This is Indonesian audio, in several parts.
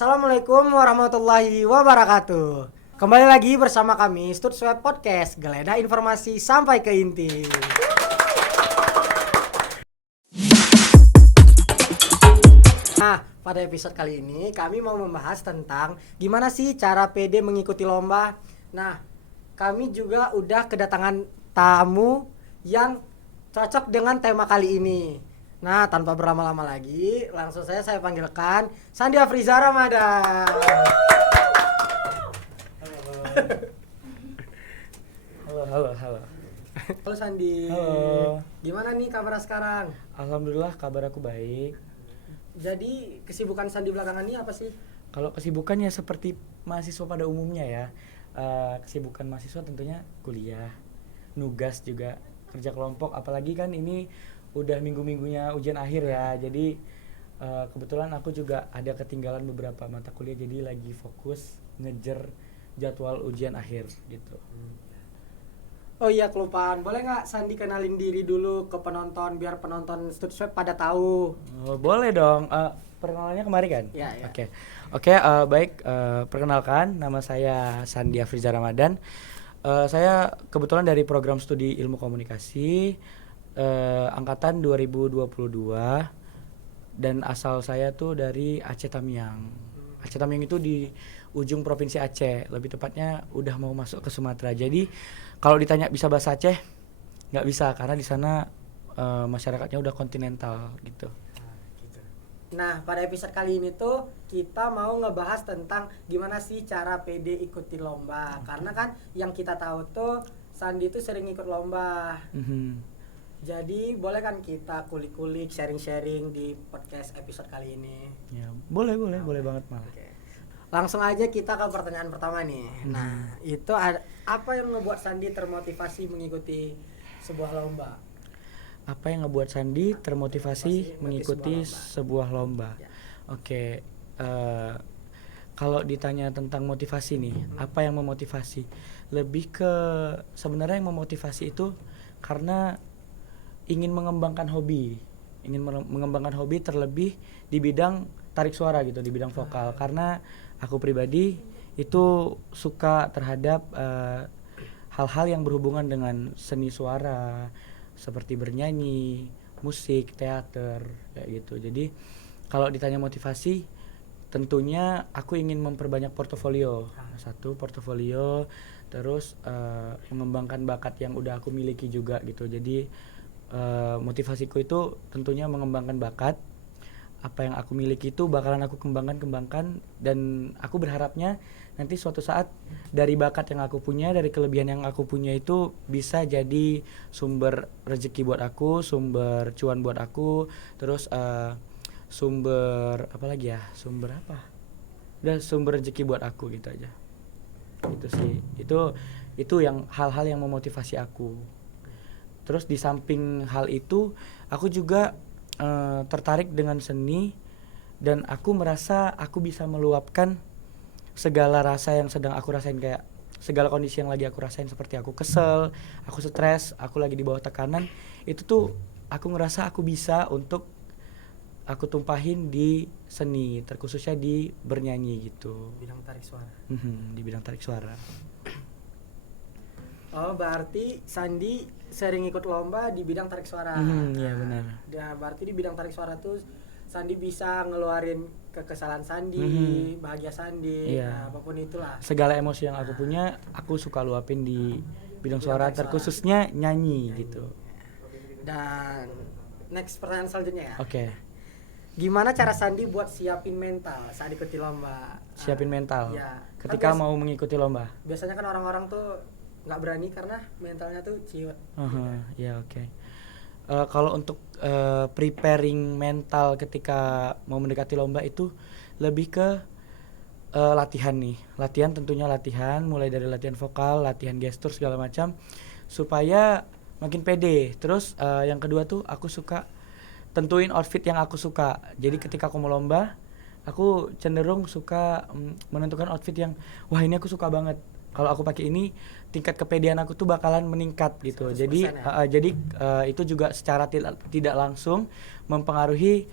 Assalamualaikum warahmatullahi wabarakatuh. Kembali lagi bersama kami Studsweb Podcast, geledah informasi sampai ke inti. Nah, pada episode kali ini kami mau membahas tentang gimana sih cara PD mengikuti lomba. Nah, kami juga udah kedatangan tamu yang cocok dengan tema kali ini. Nah, tanpa berlama-lama lagi, langsung saya panggilkan Sandi Afrizah Ramadan. Halo. Halo Sandi. Halo. Gimana nih kabar sekarang? Alhamdulillah kabar aku baik. Jadi kesibukan Sandi belakangan ini apa sih? Kalau kesibukannya seperti mahasiswa pada umumnya ya. Kesibukan mahasiswa tentunya kuliah, nugas juga, kerja kelompok. Apalagi kan ini udah minggu-minggunya ujian akhir ya. Jadi kebetulan aku juga ada ketinggalan beberapa mata kuliah, jadi lagi fokus ngejar jadwal ujian akhir gitu. Oh iya, kelupaan. Boleh nggak Sandi kenalin diri dulu ke penonton biar penonton Studsweb pada tahu? Oh, boleh dong. Perkenalannya kemarin kan? Ya. Oke, baik. Perkenalkan, nama saya Sandi Afrizah Ramadan. Saya kebetulan dari program studi ilmu komunikasi angkatan 2022 dan asal saya tuh dari Aceh Tamiang. Aceh Tamiang itu di ujung provinsi Aceh, lebih tepatnya udah mau masuk ke Sumatera. Jadi kalau ditanya bisa bahasa Aceh, nggak bisa karena di sana masyarakatnya udah kontinental gitu. Nah, pada episode kali ini tuh kita mau ngebahas tentang gimana sih cara PD ikuti lomba. Karena kan yang kita tahu tuh Sandi tuh sering ikut lomba. Jadi boleh kan kita kulik-kulik, sharing-sharing di podcast episode kali ini? Ya, boleh banget malah. Oke. Langsung aja kita ke pertanyaan pertama nih. Nah, itu apa yang ngebuat Sandi termotivasi mengikuti sebuah lomba? Apa yang ngebuat Sandi termotivasi mengikuti sebuah lomba? Ya. Oke, kalau ditanya tentang motivasi nih, apa yang memotivasi? Lebih ke sebenarnya yang memotivasi itu karena ingin mengembangkan hobi terlebih di bidang tarik suara gitu, di bidang vokal. Karena aku pribadi itu suka terhadap hal-hal yang berhubungan dengan seni suara seperti bernyanyi, musik, teater kayak gitu. Jadi kalau ditanya motivasi, tentunya aku ingin memperbanyak portofolio. Satu, portofolio, terus mengembangkan bakat yang udah aku miliki juga gitu. Jadi motivasiku itu tentunya mengembangkan bakat. Apa yang aku miliki itu bakalan aku kembangkan dan aku berharapnya nanti suatu saat dari bakat yang aku punya, dari kelebihan yang aku punya itu bisa jadi sumber rezeki buat aku, sumber cuan buat aku, terus sumber apa lagi ya? Sumber apa? Udah, sumber rezeki buat aku gitu aja. Itu sih. Itu yang hal-hal yang memotivasi aku. Terus di samping hal itu, aku juga tertarik dengan seni dan aku merasa aku bisa meluapkan segala rasa yang sedang aku rasain, kayak segala kondisi yang lagi aku rasain, seperti aku kesel, aku stres, aku lagi di bawah tekanan, itu tuh aku ngerasa aku bisa untuk aku tumpahin di seni, terkhususnya di bernyanyi gitu. Bidang tarik suara. Di bidang tarik suara. Oh, berarti Sandi sering ikut lomba di bidang tarik suara. Iya benar. Nah, berarti di bidang tarik suara tuh Sandi bisa ngeluarin kekesalan Sandi, bahagia Sandi, Iya. apapun itulah. Segala emosi yang aku punya, aku suka luapin di bidang suara, terkhususnya nyanyi gitu. Dan next pertanyaan selanjutnya ya. Oke. Gimana cara Sandi buat siapin mental saat ikuti lomba? Siapin mental. Ya. Ketika Kan mau mengikuti lomba. biasanya kan orang-orang tuh nggak berani karena mentalnya tuh ciut. Ya oke. Kalau untuk preparing mental ketika mau mendekati lomba itu lebih ke latihan nih. Latihan tentunya latihan, mulai dari latihan vokal, latihan gestur segala macam supaya makin pede. Terus yang kedua tuh aku suka tentuin outfit yang aku suka. Jadi ketika aku mau lomba, aku cenderung suka menentukan outfit yang wah ini aku suka banget. Kalau aku pakai ini, tingkat kepedean aku tuh bakalan meningkat gitu. Jadi ya? itu juga secara tidak langsung mempengaruhi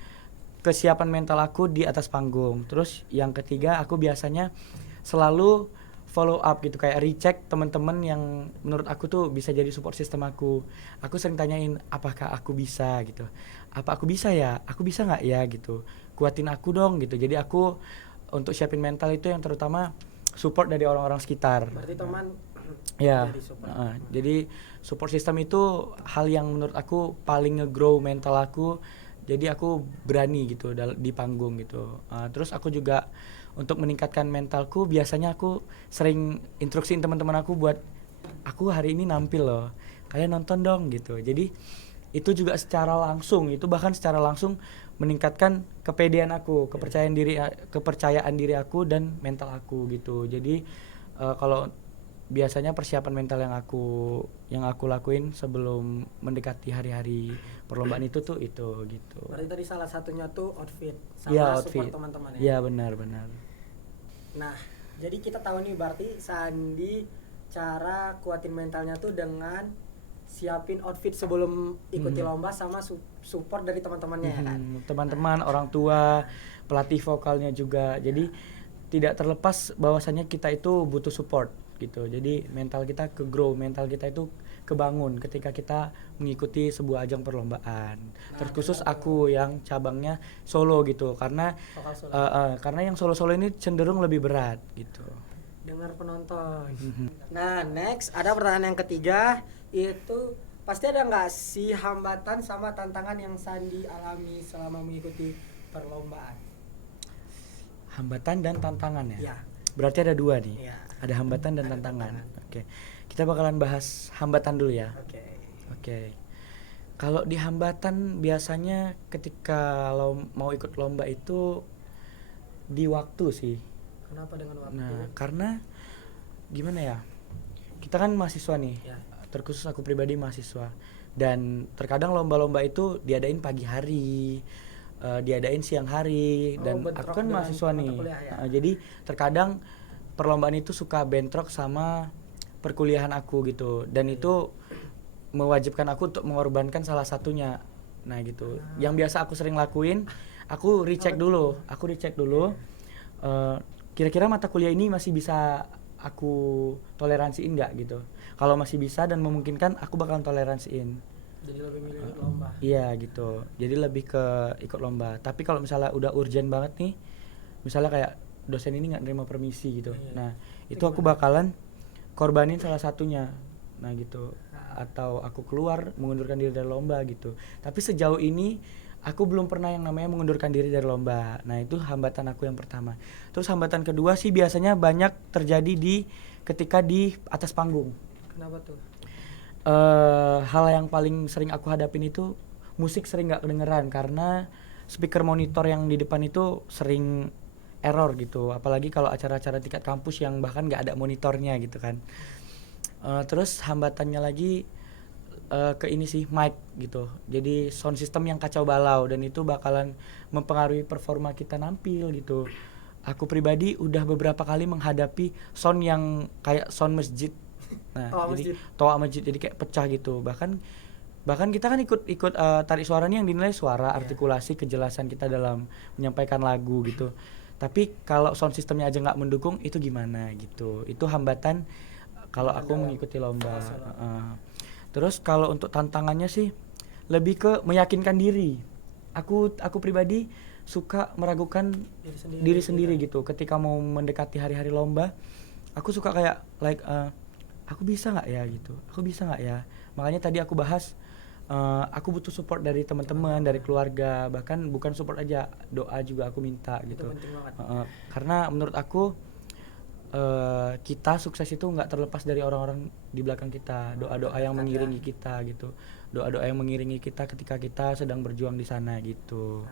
kesiapan mental aku di atas panggung. Terus yang ketiga, aku biasanya selalu follow up gitu, kayak recheck teman-teman yang menurut aku tuh bisa jadi support system aku. Aku sering tanyain apakah aku bisa gitu. Apa aku bisa ya? Aku bisa nggak ya gitu. Kuatin aku dong gitu. Jadi aku untuk siapin mental itu yang terutama support dari orang-orang sekitar. Berarti teman Ya, jadi support. jadi support system itu hal yang menurut aku paling nge-grow mental aku. Jadi aku berani gitu di panggung gitu. Terus aku juga untuk meningkatkan mentalku biasanya aku sering instruksiin teman-teman aku buat aku hari ini nampil loh. Kalian nonton dong gitu. Jadi itu juga secara langsung, itu bahkan secara langsung meningkatkan kepedean aku, kepercayaan diri aku dan mental aku gitu. Jadi kalau biasanya persiapan mental yang aku lakuin sebelum mendekati hari-hari perlombaan itu gitu. Berarti tadi salah satunya tuh outfit sama Ya, support outfit. teman-teman ya. Ya, benar. Nah, jadi kita tahu nih berarti Sandi cara kuatin mentalnya tuh dengan siapin outfit sebelum ikuti lomba sama support dari teman-temannya ya kan. Teman-teman, orang tua, pelatih vokalnya juga. Jadi tidak terlepas bahwasannya kita itu butuh support gitu. Jadi mental kita ke-grow, mental kita itu kebangun ketika kita mengikuti sebuah ajang perlombaan. Terkhusus aku yang cabangnya solo gitu, karena Vokal solo. karena yang solo-solo ini cenderung lebih berat gitu. Dengar penonton. Nah, next ada pertanyaan yang ketiga, itu pasti ada nggak sih hambatan sama tantangan yang Sandi alami selama mengikuti perlombaan? Hambatan dan tantangan ya. Ya. Berarti ada dua nih. Iya. Ada hambatan dan Ada tantangan. tantangan. Oke. Kita bakalan bahas hambatan dulu ya. Oke. Kalau di hambatan biasanya ketika mau ikut lomba itu di waktu sih. Kenapa dengan waktu? Nah, karena gimana ya? Kita kan mahasiswa nih. Ya. Terkhusus aku pribadi mahasiswa. Dan terkadang lomba-lomba itu diadain pagi hari, diadain siang hari, dan bentrok aku kan dengan mahasiswa mata nih. kuliah ya? Jadi terkadang perlombaan itu suka bentrok sama perkuliahan aku gitu, dan itu mewajibkan aku untuk mengorbankan salah satunya. Nah gitu. Yang biasa aku sering lakuin, aku recheck dulu. Kira-kira mata kuliah ini masih bisa aku toleransiin nggak gitu. Kalau masih bisa dan memungkinkan, aku bakalan toleransiin. Jadi lebih milih ikut lomba. Iya gitu. Jadi lebih ke ikut lomba. Tapi kalau misalnya udah urgent banget nih, misalnya kayak dosen ini nggak nerima permisi gitu. Iya. Nah itu aku bakalan korbanin salah satunya. Nah gitu. Atau aku keluar mengundurkan diri dari lomba gitu. Tapi sejauh ini aku belum pernah yang namanya mengundurkan diri dari lomba. Nah itu hambatan aku yang pertama. Terus hambatan kedua sih biasanya banyak terjadi ketika di atas panggung. Kenapa tuh? Hal yang paling sering aku hadapin itu musik sering nggak kedengeran karena speaker monitor yang di depan itu sering error gitu, apalagi kalau acara-acara tingkat kampus yang bahkan nggak ada monitornya gitu kan. Terus hambatannya lagi ke ini sih, mic gitu, jadi sound system yang kacau balau dan itu bakalan mempengaruhi performa kita nampil gitu. Aku pribadi udah beberapa kali menghadapi sound yang kayak sound masjid. Nah, toa masjid jadi kayak pecah gitu. Bahkan kita kan ikut tarik suara nih yang dinilai suara, artikulasi, kejelasan kita dalam menyampaikan lagu gitu. Tapi kalau sound systemnya aja nggak mendukung, itu gimana gitu. Itu hambatan kalau aku mengikuti lomba. Terus kalau untuk tantangannya sih lebih ke meyakinkan diri. Aku pribadi suka meragukan diri sendiri gitu. Ketika mau mendekati hari-hari lomba, aku suka kayak aku bisa nggak ya gitu, makanya tadi aku bahas aku butuh support dari teman-teman, dari keluarga, bahkan bukan support aja, doa juga aku minta gitu. Karena menurut aku kita sukses itu nggak terlepas dari orang-orang di belakang kita, doa-doa yang mengiringi kita gitu, doa-doa yang mengiringi kita ketika kita sedang berjuang di sana gitu.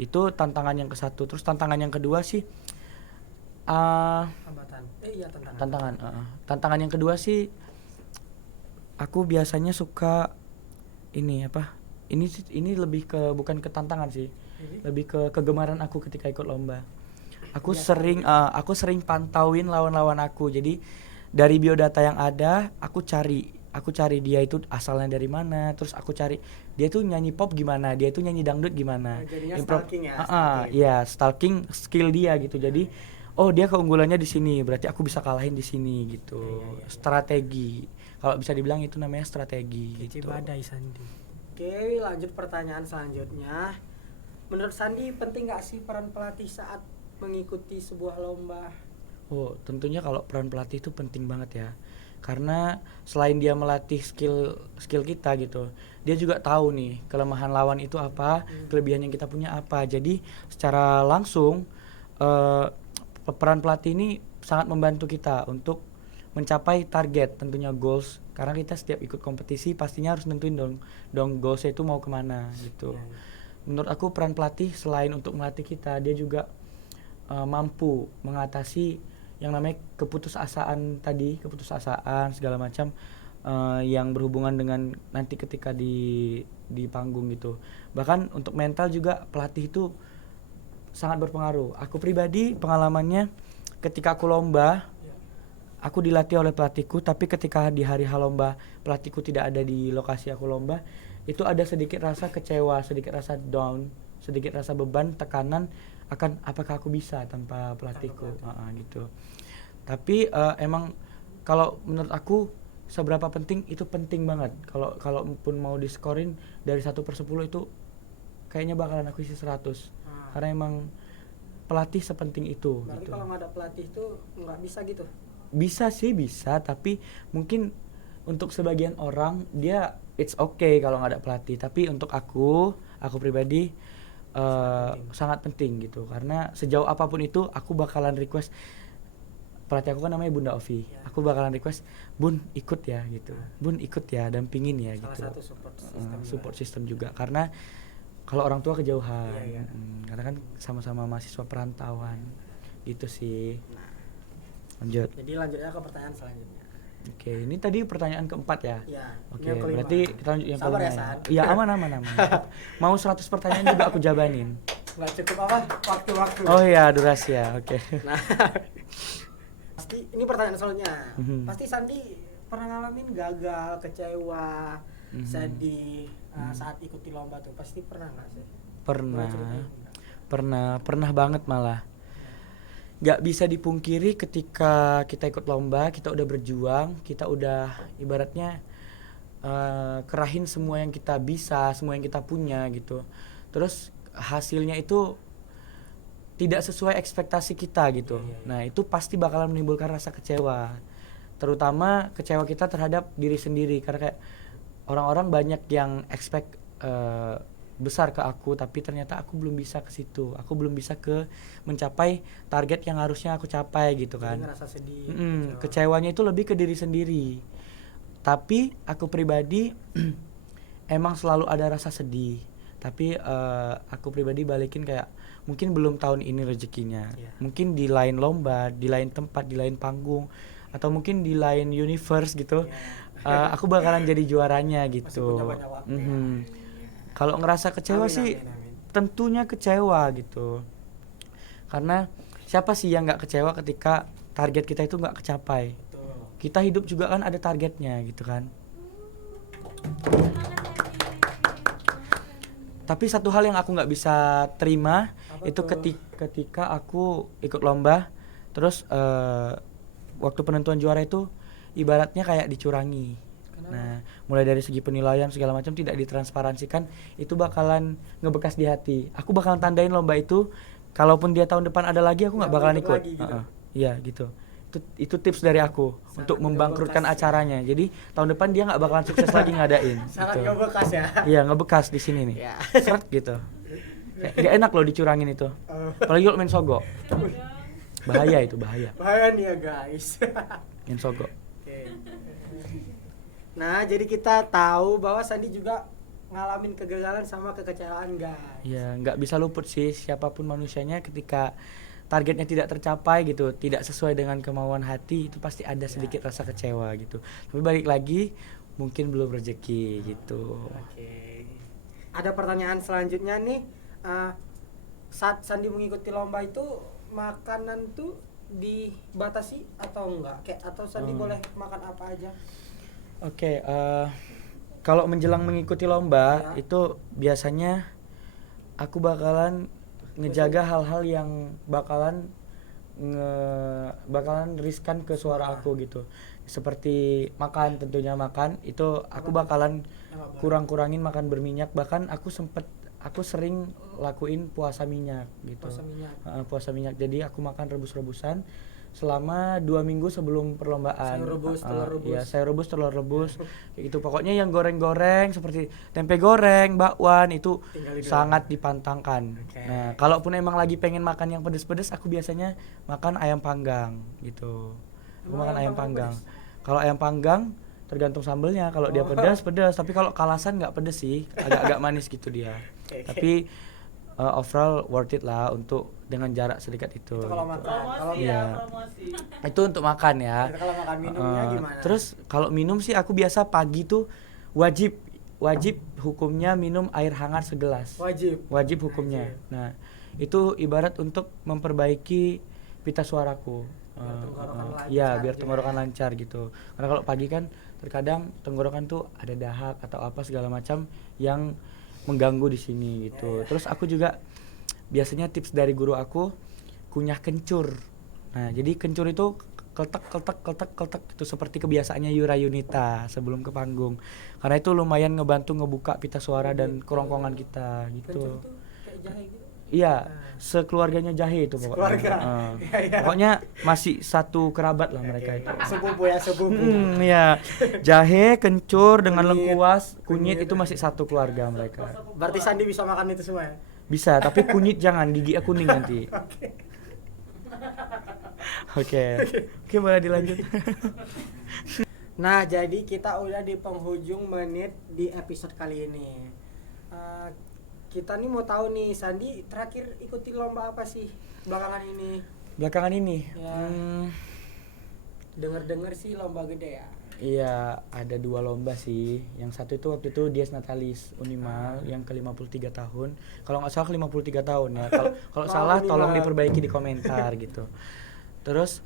Itu tantangan yang ke-1. Terus tantangan yang kedua sih tantangan yang kedua sih, aku biasanya suka ini lebih ke bukan ke tantangan sih, lebih ke kegemaran aku ketika ikut lomba. Aku sering pantauin lawan-lawan aku. Jadi dari biodata yang ada, aku aku cari dia itu asalnya dari mana, terus aku cari dia tuh nyanyi pop gimana, dia tuh nyanyi dangdut gimana. Jadinya Improv- stalking ya, Iya, stalking skill dia gitu. Jadi oh dia keunggulannya di sini, berarti aku bisa kalahin di sini gitu. Strategi. Kalau bisa dibilang itu namanya strategi Kece gitu. badai Sandi. Oke, lanjut pertanyaan selanjutnya. Menurut Sandi penting nggak sih peran pelatih saat mengikuti sebuah lomba? Oh, tentunya kalau peran pelatih itu penting banget ya. Karena selain dia melatih skill kita gitu, dia juga tahu nih kelemahan lawan itu apa, kelebihan yang kita punya apa. Jadi secara langsung eh, peran pelatih ini sangat membantu kita untuk mencapai target, tentunya goals. Karena kita setiap ikut kompetisi pastinya harus nentuin dong goalsnya itu mau kemana gitu. Menurut aku peran pelatih selain untuk melatih kita, dia juga mampu mengatasi yang namanya keputusasaan segala macam yang berhubungan dengan nanti ketika di panggung gitu. Bahkan untuk mental juga pelatih itu sangat berpengaruh. Aku pribadi pengalamannya ketika aku lomba, aku dilatih oleh pelatihku, tapi ketika di hari lomba pelatihku tidak ada di lokasi aku lomba, itu ada sedikit rasa kecewa, sedikit rasa down, sedikit rasa beban, tekanan akan apakah aku bisa tanpa pelatihku gitu. Tapi emang kalau menurut aku seberapa penting itu penting banget. Kalau pun mau diskorin dari 1/10 itu kayaknya bakalan aku isi 100. Karena emang pelatih sepenting itu. Berarti gitu. kalau nggak ada pelatih tuh nggak bisa gitu? Bisa sih bisa, tapi mungkin untuk sebagian orang dia it's okay kalau nggak ada pelatih. Tapi untuk aku pribadi sangat penting gitu. Karena sejauh apapun itu aku bakalan request, pelatih aku kan namanya Bunda Ovi. Aku bakalan request, Bun ikut ya gitu. Bun ikut ya, dampingin ya gitu. Salah satu support system Juga. Karena kalau orang tua kejauhan. Iya. Karena kan sama-sama mahasiswa perantauan. Gitu sih. Lanjut. Jadi lanjutnya ke pertanyaan selanjutnya. Oke, ini tadi pertanyaan keempat ya? Iya. Oke, yang kelima. berarti kita lanjut yang Sabar kelima ya, ya? San. Iya, aman. Mau 100 pertanyaan juga aku jabanin. Nggak cukup apa? Waktu-waktu. Oh iya, durasi ya, oke. Nah, pasti ini pertanyaan selanjutnya. Mhm. Pasti Sandi pernah ngalamin gagal, kecewa, sedih saat ikuti lomba tuh. Pasti pernah nggak sih? Boleh ceritain nggak? Pernah banget malah. Gak bisa dipungkiri ketika kita ikut lomba, kita udah berjuang, kita udah ibaratnya kerahin semua yang kita bisa, semua yang kita punya gitu. Terus hasilnya itu tidak sesuai ekspektasi kita gitu. Nah itu pasti bakalan menimbulkan rasa kecewa. Terutama kecewa kita terhadap diri sendiri. Karena kayak orang-orang banyak yang expect besar ke aku, tapi ternyata aku belum bisa ke situ. Aku belum bisa mencapai target yang harusnya aku capai gitu kan. Jadi ngerasa sedih. Kecewanya itu lebih ke diri sendiri. Tapi aku pribadi emang selalu ada rasa sedih. Tapi aku pribadi balikin kayak mungkin belum tahun ini rezekinya. Mungkin di lain lomba, di lain tempat, di lain panggung, atau mungkin di lain universe gitu. Aku bakalan jadi juaranya gitu. Masih punya banyak waktu ya. Kalau ngerasa kecewa sih tentunya kecewa gitu. Karena siapa sih yang nggak kecewa ketika target kita itu nggak kecapai? Betul. Kita hidup juga kan ada targetnya gitu kan. Tapi satu hal yang aku nggak bisa terima Apa itu tuh? ketika aku ikut lomba, terus waktu penentuan juara itu ibaratnya kayak dicurangi. Nah, mulai dari segi penilaian segala macam tidak ditransparansikan, itu bakalan ngebekas di hati. Aku bakalan tandain lomba itu, kalaupun dia tahun depan ada lagi, aku nggak bakalan ikut. Lagi, gitu. Iya gitu. Itu tips dari aku untuk membangkrutkan acaranya. Jadi tahun depan dia nggak bakalan sukses lagi ngadain. Sangat gitu. ngebekas ya. Iya ngebekas di sini nih. Ya. Seret gitu. Gak enak loh dicurangin itu. Apalagi kalau main sogo. Bahaya itu bahaya. Bahaya nih ya guys. Main sogo. Oke. Nah, jadi kita tahu bahwa Sandi juga ngalamin kegagalan sama kekecewaan, guys. Ya, nggak bisa luput sih siapapun manusianya ketika targetnya tidak tercapai gitu, tidak sesuai dengan kemauan hati, itu pasti ada sedikit rasa kecewa gitu. Tapi balik lagi, mungkin belum rezeki gitu. Oke. Ada pertanyaan selanjutnya nih. Saat Sandi mengikuti lomba itu makanan tuh dibatasi atau enggak? Kayak atau Sandi boleh makan apa aja? Oke, kalau menjelang mengikuti lomba Ya. itu biasanya aku bakalan ngejaga hal-hal yang bakalan riskan ke suara aku gitu. Seperti makan, tentunya makan itu aku bakalan kurang-kurangin makan berminyak, bahkan aku sering lakuin puasa minyak gitu. Puasa minyak. Puasa minyak. Jadi aku makan rebus-rebusan selama 2 minggu sebelum perlombaan. Sayur rebus, telur rebus. Iya, sayur rebus, telur rebus. Kayak gitu. Pokoknya yang goreng-goreng seperti tempe goreng, bakwan itu Tinggalin dulu. sangat dipantangkan. Oke. Nah, kalaupun emang lagi pengen makan yang pedes-pedes, aku biasanya makan ayam panggang gitu. Aku Emang makan ayam ayam panggang panggang. Kalau ayam panggang tergantung sambelnya. Kalau dia pedas, tapi kalau kalasan nggak pedes sih, agak-agak manis gitu dia. Oke. Tapi overall worth it lah untuk dengan jarak sedekat itu. Itu kalau gitu. makan. Kalau Iya. Itu untuk makan ya. kalau makan minumnya Eh, gimana? Terus kalau minum sih aku biasa pagi tuh wajib hukumnya minum air hangat segelas. Wajib hukumnya. Wajib. Nah, itu ibarat untuk memperbaiki pita suaraku. Biar tenggorokan lancar Iya, biar gitu tenggorokan ya. lancar gitu. Karena kalau pagi kan terkadang tenggorokan tuh ada dahak atau apa segala macam yang mengganggu di sini gitu. Ya. Terus aku juga biasanya tips dari guru aku kunyah kencur. Nah, jadi kencur itu keltek itu seperti kebiasaannya Yura Yunita sebelum ke panggung. Karena itu lumayan ngebantu ngebuka pita suara dan kerongkongan kita Kencur gitu. tuh kayak jahe gitu. Iya, sekeluarganya jahe itu pokoknya. Sekeluarga. Iya, iya. Pokoknya masih satu kerabat lah mereka itu. Sepupu ya, sepupu. Iya. Jahe, kencur dengan Kunyit. lengkuas, kunyit Kunyit. itu masih satu keluarga mereka. Berarti Sandi bisa makan itu semua ya? Bisa, tapi kunyit jangan, giginya kuning nanti. Oke. Oke, boleh dilanjut. Nah, jadi kita udah di penghujung menit di episode kali ini. Kita nih mau tahu nih, Sandi terakhir ikuti lomba apa sih belakangan ini? Belakangan ini. Ya. Dengar-dengar sih lomba gede ya. Iya, ada 2 lomba sih. Yang satu itu waktu itu Dies Natalis Unimal yang ke-53 tahun. Kalau nggak salah ke-53 tahun ya. Kalau salah Unimal. tolong diperbaiki di komentar gitu. Terus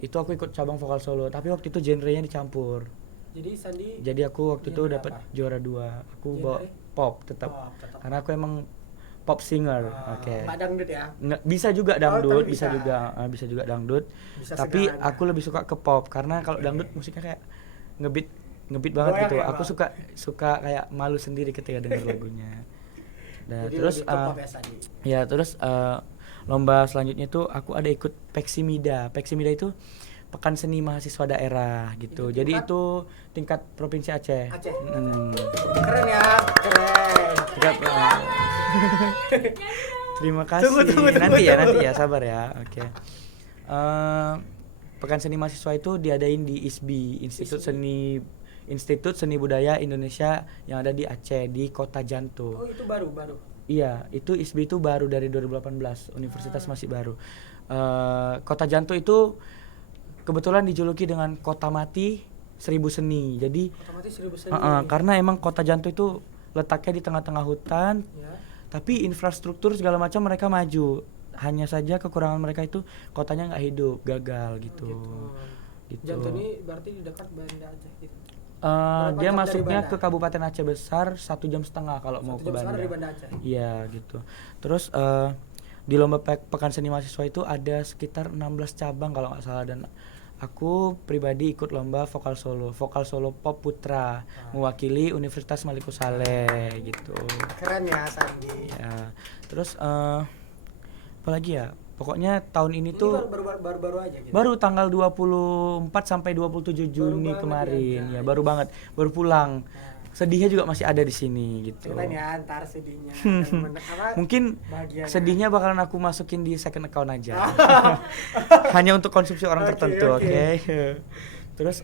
itu aku ikut cabang vokal solo, tapi waktu itu genrenya dicampur. Jadi Sandi Jadi aku waktu itu genre dapat apa? juara 2. Aku Genre? bawa pop tetap. Tetap. Karena aku emang pop singer. Oke. Nggak dangdut ya? Nggak, bisa juga tapi dangdut, bisa. bisa juga dangdut. Bisa Tapi segalanya. aku lebih suka ke pop karena kalau dangdut musiknya kayak ngebeat banget Goyang gitu. ya, Aku Bang? suka kayak malu sendiri ketika denger lagunya. Nah, Jadi terus lebih ke pop ya, Sandi. ya terus lomba selanjutnya tuh aku ada ikut Peksimida. Peksimida itu Pekan Seni Mahasiswa Daerah gitu. Itu Jadi tingkat? itu tingkat Provinsi Aceh. Aceh. Keren ya, keren. Terima kasih. Tunggu. Nanti ya, sabar ya. Oke. Pekan Seni Mahasiswa itu diadain di ISBI, Institut Seni Budaya Indonesia yang ada di Aceh, di Kota Janto. Oh, itu baru. Iya, itu ISBI itu baru dari 2018, universitas masih baru. Kota Janto itu kebetulan dijuluki dengan Kota Mati Seribu Seni. Jadi Otomatis 1000 seni. karena emang Kota Janto itu letaknya di tengah-tengah hutan, Ya. tapi infrastruktur segala macam mereka maju. Hanya saja kekurangan mereka itu kotanya nggak hidup, gagal gitu. Gitu. Jantung ini berarti di dekat Banda Aceh gitu. Dia Berapa jam dari masuknya Banda? ke Kabupaten Aceh Besar 1,5 jam kalau mau 1 ke jam setengah Banda. dari Banda Aceh. Iya gitu. Terus di lomba Pekan Seni Mahasiswa itu ada sekitar 16 cabang kalau nggak salah, dan aku pribadi ikut lomba vokal solo pop putra mewakili Universitas Maliku Saleh gitu. Keren ya, Sandi. Ya. Terus apa lagi ya? Pokoknya tahun ini Ini tuh baru aja gitu. baru tanggal 24 sampai 27 Juni banget kemarin ya, ya, baru banget, baru pulang. Sedihnya juga masih ada di sini gitu. Ceritain ya ntar sedihnya. Dan Mungkin bahagianya. sedihnya bakalan aku masukin di second account aja. Hanya untuk konsumsi orang Oke, tertentu, oke. oke. Terus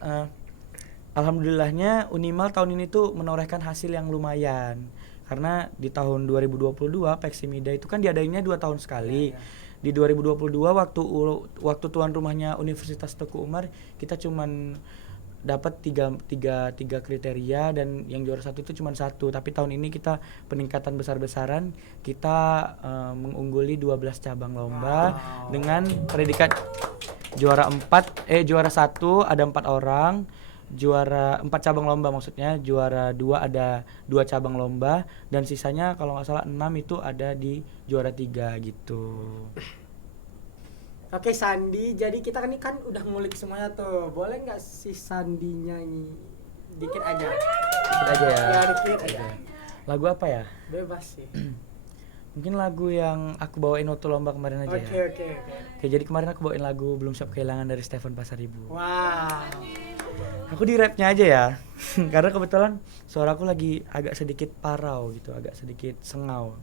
alhamdulillahnya Unimal tahun ini tuh menorehkan hasil yang lumayan. Karena di tahun 2022 Peksimida itu kan diadainnya 2 tahun sekali. Ya. Di 2022 waktu tuan rumahnya Universitas Teguh Umar, kita cuman dapat tiga kriteria dan yang juara 1 itu cuma 1. Tapi tahun ini kita peningkatan besar-besaran, kita mengungguli 12 cabang lomba dengan predikat juara 1 ada 4 orang, juara 4 cabang lomba, maksudnya juara 2 ada 2 cabang lomba, dan sisanya kalau nggak salah 6 itu ada di juara 3 gitu. Oke Sandi, jadi kita kan udah ngulik semuanya tuh. Boleh nggak si Sandi nyanyi dikit aja? Dikit aja ya. Ya dikit aja. Lagu apa ya? Bebas sih. Mungkin lagu yang aku bawain waktu lomba kemarin aja ya. Oke. Oke, jadi kemarin aku bawain lagu Belum Siap Kehilangan dari Stefan Pasaribu. Wow. Aku di rapnya aja ya. Karena kebetulan suaraku lagi agak sedikit parau gitu, agak sedikit sengau.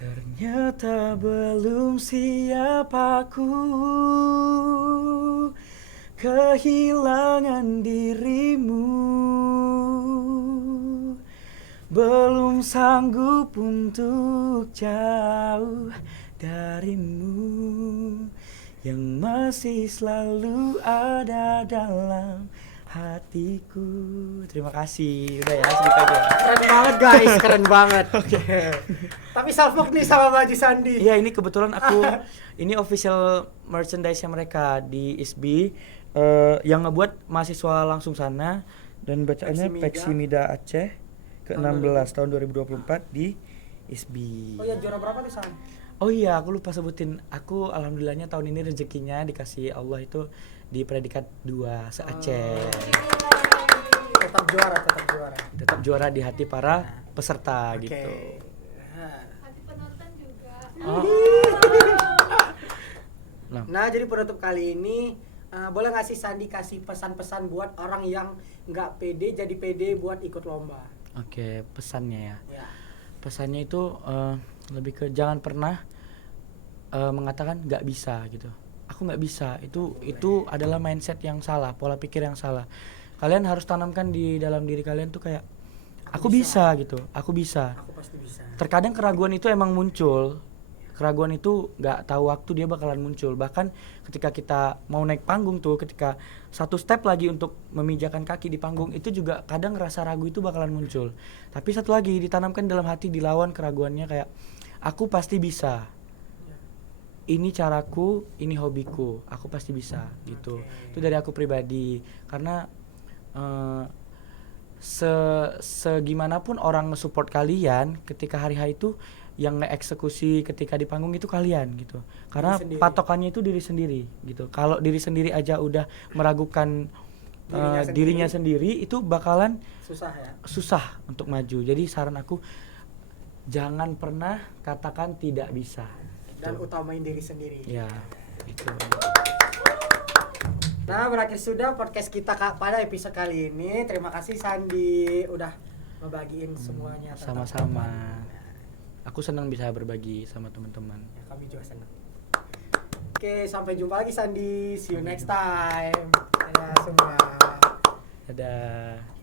Ternyata belum siap aku kehilangan dirimu, belum sanggup untuk jauh darimu, yang masih selalu ada dalam hatiku. Terima kasih. Udah ya, segitu aja. Keren banget guys, keren banget. Oke. Tapi salfok nih sama baju Sandi. Iya, ini kebetulan aku ini official merchandise mereka di ISBI, yang ngebuat mahasiswa langsung sana, dan bacaannya Peksimida Aceh ke-16 tahun 2024 di ISBI. Oh ya, juara berapa tuh San? Oh iya, aku lupa sebutin. Aku alhamdulillahnya tahun ini rezekinya dikasih Allah itu di predikat 2 se-Aceh. Tetap juara. Tetap juara di hati para peserta Oke. gitu. Hati penonton juga. Oh. Nah, jadi penutup kali ini boleh nggak sih Sandi kasih pesan-pesan buat orang yang nggak pede jadi pede buat ikut lomba? Oke, pesannya ya. Ya. Pesannya itu lebih ke jangan pernah mengatakan nggak bisa gitu. Aku nggak bisa, itu adalah mindset yang salah, pola pikir yang salah. Kalian harus tanamkan di dalam diri kalian tuh kayak aku bisa gitu, aku bisa. Aku pasti bisa. Terkadang keraguan itu emang muncul. Keraguan itu nggak tahu waktu dia bakalan muncul. Bahkan ketika kita mau naik panggung tuh, ketika satu step lagi untuk memijakan kaki di panggung, itu juga kadang rasa ragu itu bakalan muncul. Tapi satu lagi ditanamkan dalam hati, dilawan keraguannya kayak aku pasti bisa. Ini caraku, ini hobiku, aku pasti bisa gitu. Itu dari aku pribadi. Karena segimanapun orang nge-support kalian ketika hari H itu, yang nge-eksekusi ketika di panggung itu kalian gitu. Karena patokannya itu diri sendiri gitu. Kalau diri sendiri aja udah meragukan dirinya sendiri, itu bakalan susah untuk maju. Jadi saran aku, jangan pernah katakan tidak bisa. Dan utamain diri sendiri. Ya, itu. Nah, berakhir sudah podcast kita pada episode kali ini. Terima kasih Sandi udah ngebagiin semuanya. Sama-sama. Aku senang bisa berbagi sama teman-teman. Ya, kami juga senang. Oke, sampai jumpa lagi Sandi. See you next time. Dadah semua. Dadah.